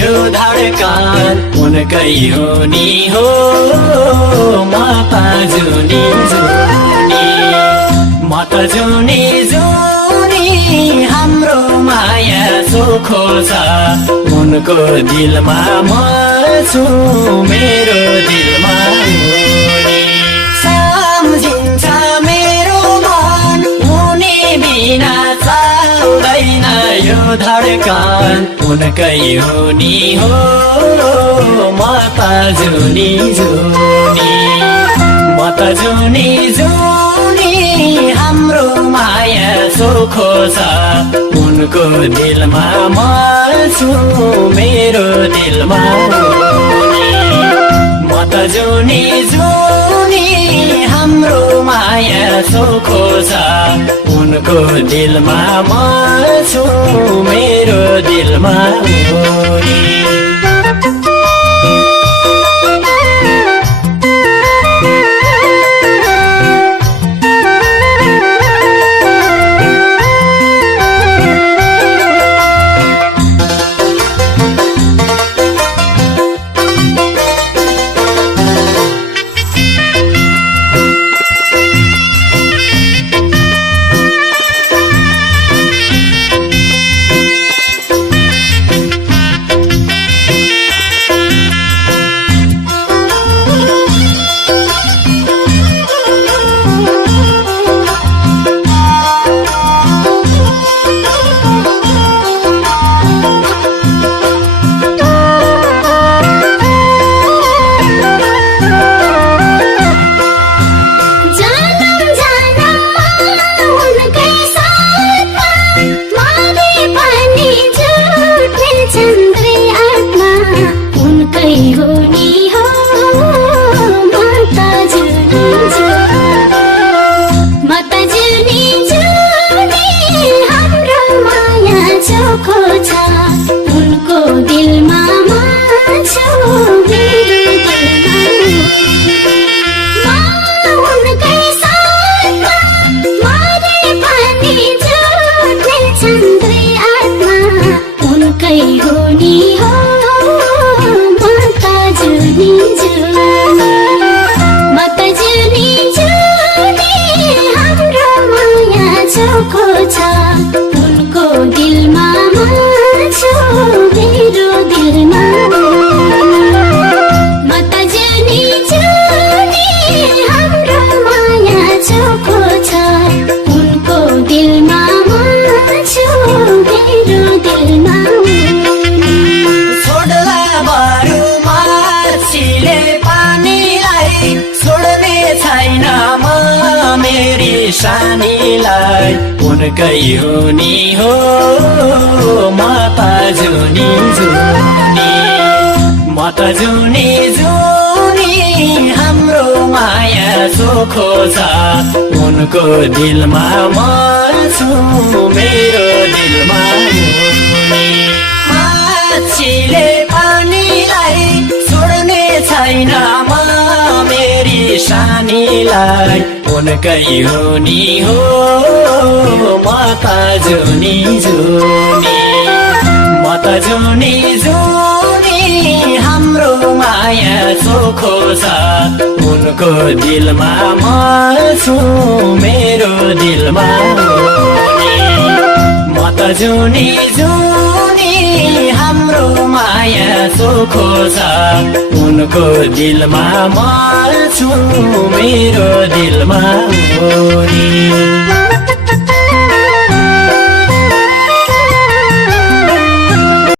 यो धडकन उनकै हो नि हो म त जुनी जुनी म त जुनी जुनी हाम्रो माया चोखो छ उनको दिलमा म छु मेरो दिलमा सम्झिन्छ मेरो मन उनी बिना चल्दैन यो धडकन उनकै हो नि हो म त जुनी जुनी म त जुनी जुनी हाम्रो माया चोखो छ उनको दिलमा म छु मेरो दिलमा म त जुनी जुनी हाम्रो माया चोखो छ उनको दिलमा म छु मेरो दिलमा सानीलाई उनकै हो नि हो म त जुनी जुनी म त जुनी जुनी हाम्रो माया चोखो छ उनको दिलमा म छु मेरो दिलमा माछीले पानीलाई छोड्ने छैन म मेरी सानीलाई उनकै हो नि हो म त जुनी जुनी म त जुनी जुनी हाम्रो माया चोखो छ उनको दिलमा म छु मेरो दिलमा म त जुनी जुनी हाम्रो माया चोखो छ उनको दिलमा म छु मेरो दिलमा